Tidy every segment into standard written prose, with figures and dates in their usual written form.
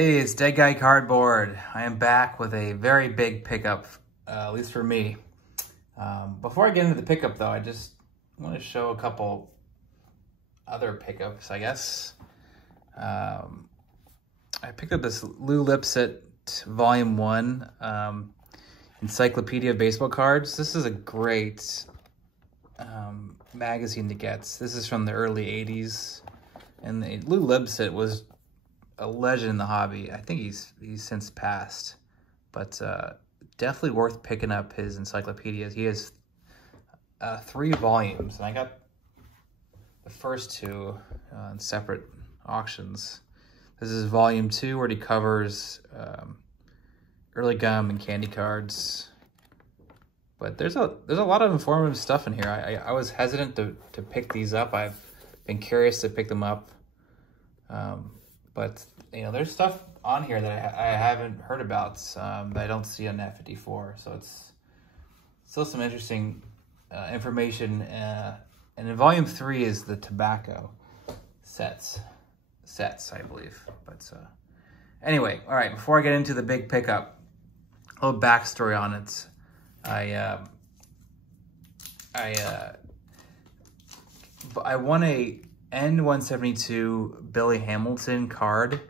Hey, it's Dead Guy Cardboard. I am back with a very big pickup, at least for me. Before I get into the pickup though, I just want to show a couple other pickups, I guess. I picked up this Lou Lipset Volume 1 Encyclopedia of Baseball Cards. This is a great magazine to get. This is from the early 80s. And Lou Lipset was a legend in the hobby. I think he's since passed, but definitely worth picking up his encyclopedias. He has 3 volumes, and I got the first 2 in separate auctions. This is volume 2, where he covers early gum and candy cards. But there's a lot of informative stuff in here. I was hesitant to pick these up. I've been curious to pick them up. But, you know, there's stuff on here that I haven't heard about that I don't see on Net54. So it's still some interesting information. And in Volume 3 is the tobacco sets, I believe. But anyway, all right, before I get into the big pickup, a little backstory on it. I won a N172 Billy Hamilton card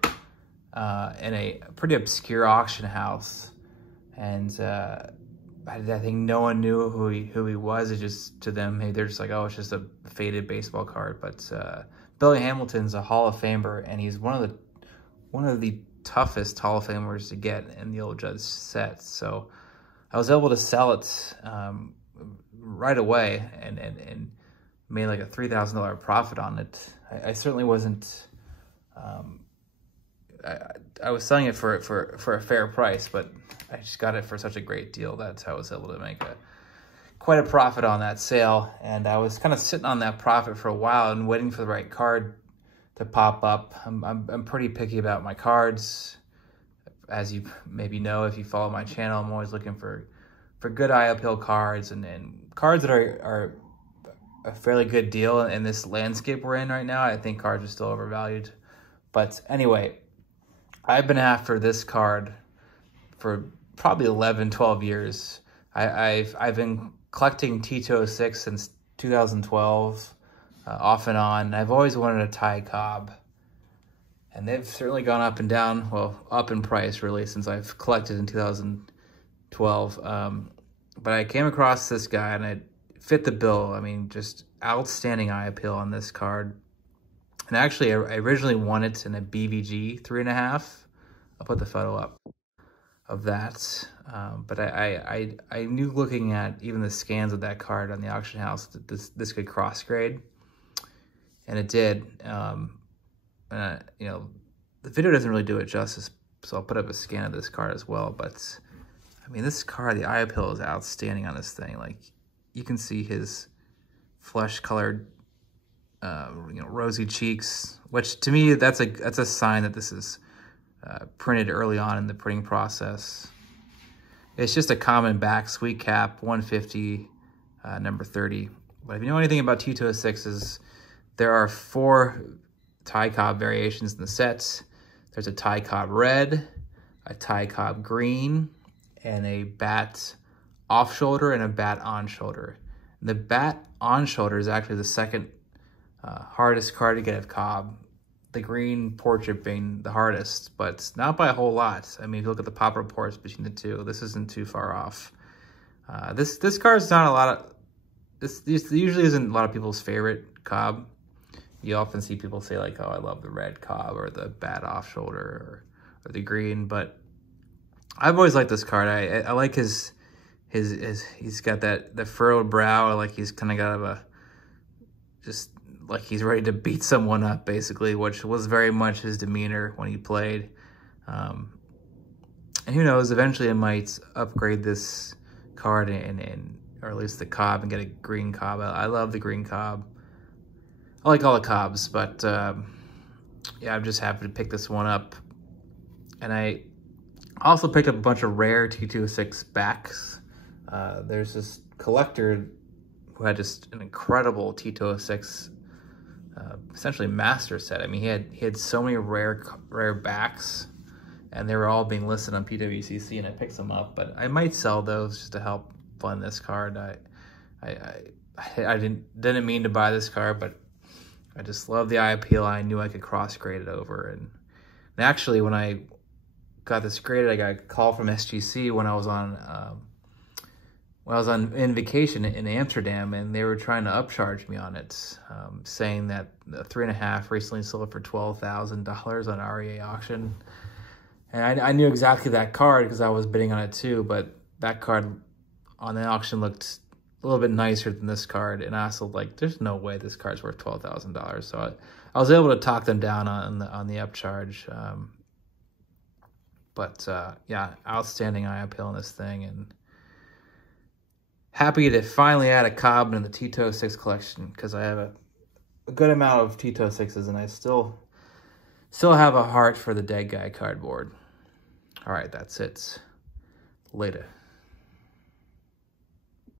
in a pretty obscure auction house, and I think no one knew who he was. It just, to them, hey, they're just like, oh, it's just a faded baseball card. But Billy Hamilton's a Hall of Famer, and he's one of the toughest Hall of Famers to get in the old Judge set. So I was able to sell it right away and made like a $3,000 profit on it. I certainly wasn't. I was selling it for a fair price, but I just got it for such a great deal. That's how I was able to make quite a profit on that sale. And I was kind of sitting on that profit for a while and waiting for the right card to pop up. I'm pretty picky about my cards, as you maybe know if you follow my channel. I'm always looking for good eye appeal cards and cards that are a fairly good deal in this landscape we're in right now. I think cards are still overvalued. But anyway, I've been after this card for probably 11, 12 years. I've been collecting T206 since 2012, off and on. I've always wanted a Ty Cobb. And they've certainly gone up and down, well, up in price really, since I've collected in 2012. But I came across this guy and it fit the bill. I mean, just outstanding eye appeal on this card. And actually, I originally won it in a BVG 3.5. I'll put the photo up of that. But I knew, looking at even the scans of that card on the auction house, that this could cross grade, and it did. You know, the video doesn't really do it justice, so I'll put up a scan of this card as well. But I mean, this card, the eye appeal is outstanding on this thing. Like, you can see his flesh-colored, you know, rosy cheeks, which to me, that's a sign that this is printed early on in the printing process. It's just a common back sweet cap, 150, number 30. But if you know anything about T206s, there are 4 Ty Cobb variations in the sets. There's a Ty Cobb red, a Ty Cobb green, and a bat off shoulder and a bat on shoulder. And the bat on shoulder is actually the second hardest card to get of Cobb. The green portrait being the hardest, but not by a whole lot. I mean, if you look at the pop reports between the two, this isn't too far off. This card's not a lot of, this usually isn't a lot of people's favorite Cobb. You often see people say like, oh, I love the red Cobb or the bat off shoulder or the green, but I've always liked this card. I like he's got the furrowed brow, like he's kind of got just like he's ready to beat someone up, basically, which was very much his demeanor when he played. And who knows, eventually I might upgrade this card or at least the Cobb, and get a green Cobb. I love the green Cobb. I like all the Cobbs, but yeah, I'm just happy to pick this one up. And I also picked up a bunch of rare T206 backs. There's this collector who had just an incredible T206 essentially master set. I mean, he had so many rare backs. and they were all being listed on PWCC, and I picked them up. But I might sell those just to help fund this card. I didn't mean to buy this card, but I just love the eye appeal. I knew I could cross grade it over, and actually when I got this graded, I got a call from SGC when I was in vacation in Amsterdam, and they were trying to upcharge me on it, saying that the 3.5 recently sold for $12,000 on REA auction. And I knew exactly that card because I was bidding on it too, but that card on the auction looked a little bit nicer than this card, and I also like, there's no way this card's worth $12,000. So I was able to talk them down on the upcharge. Yeah, outstanding eye appeal on this thing, and happy to finally add a Cobb in the T206 collection, because I have a good amount of T206s, and I still have a heart for the Dead Guy cardboard. All right, that's it. Later.